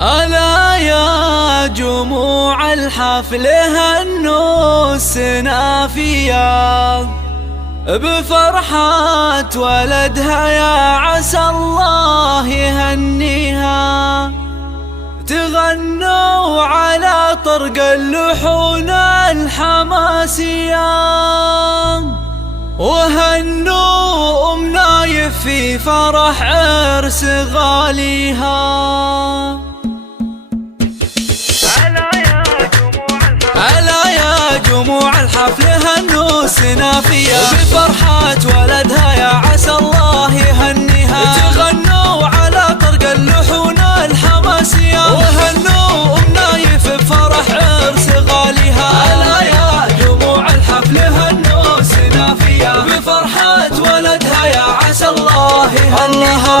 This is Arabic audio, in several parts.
ألا يا جموع الحفل هنوا السنافية بفرحة ولدها، يا عسى الله يهنيها. تغنوا على طرق اللحون الحماسية، وهنوا أم نايف في فرح عرس غاليها. جموع الحفل هنوا السنافية بفرحة ولدها، يا عسى الله يهنيها. تغنوا على طرق اللحون الحماسية، وهنوا أم نايف بفرح عرس غاليها. ألا يا جموع الحفل هنوا السنافية بفرحة ولدها، يا عسى الله يهنيها.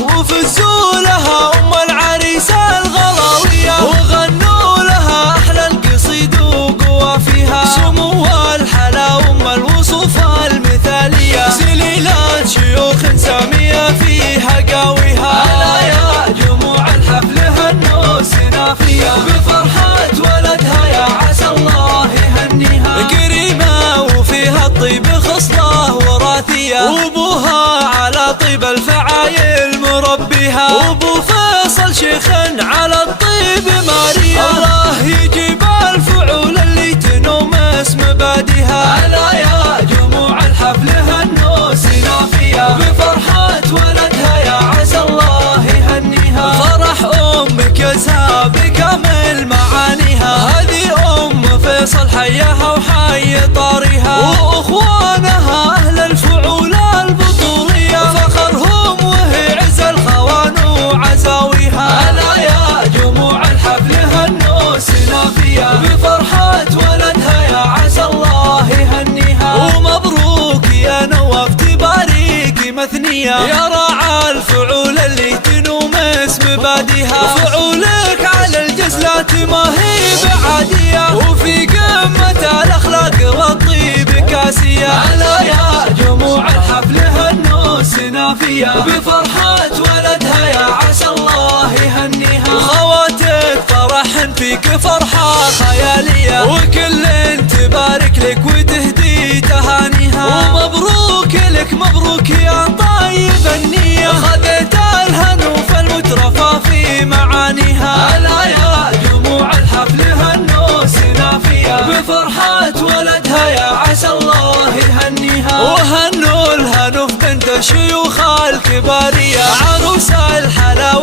وفزوا لها أم العريس الغلاوية، وغنوا لها أحلى القصيد وقوافيها. سمو الحلا أم الوصوف المثالية، سليلات شيوخ سامية فيها قاويها. ألا يا جموع الحفل هنوا السنافية بفرحة ولدها، يا عسى الله يهنيها. كريمة وفيها الطيب خصلة وراثية، وابوها على طيب الفعايل مربيها. وابو فيصل شيخ على الطيب ماريا، الله يجيب الفعول اللي تنومس مباديها. ألا يا جموع الحفل هنوا السنافية بفرحة ولدها، يا عسى الله يهنيها. فرح أمك يزهى بكامل معانيها، هذه أم فيصل حياها وحي طاريها. وأخوانها أهل الفعول البطولية، فخرهم وهي عز الخوان وعزاويها. ألا يا جموع الحفل هنوا السنافية بفرحة ولدها، يا عسى الله يهنيها. ومبروك يا نواف تباريك مثنية، يا راعى الفعول اللي تنومس مباديها. فعولك على الجزلات ما هي بعادية، وفي قمة الأخلاق والطيب كاسية. ألا يا جموع الحفل هنوا السنافية بفرحة ولدها، يا عسى الله يهنيها. وخواتك فرح فيك فرحة خيالية، وكل تبارك لك وتهدي تهانيها. ومبروك لك مبروك يا طيب النية، خذت الهنو فالمترفة في معانيها. ألا يا جموع الحفل هنوا السنافية بفرحة ولدها، يا عسى الله يهنيها. وهنوا الهنو بنت الشيوخ الكبارية، عروس الحلا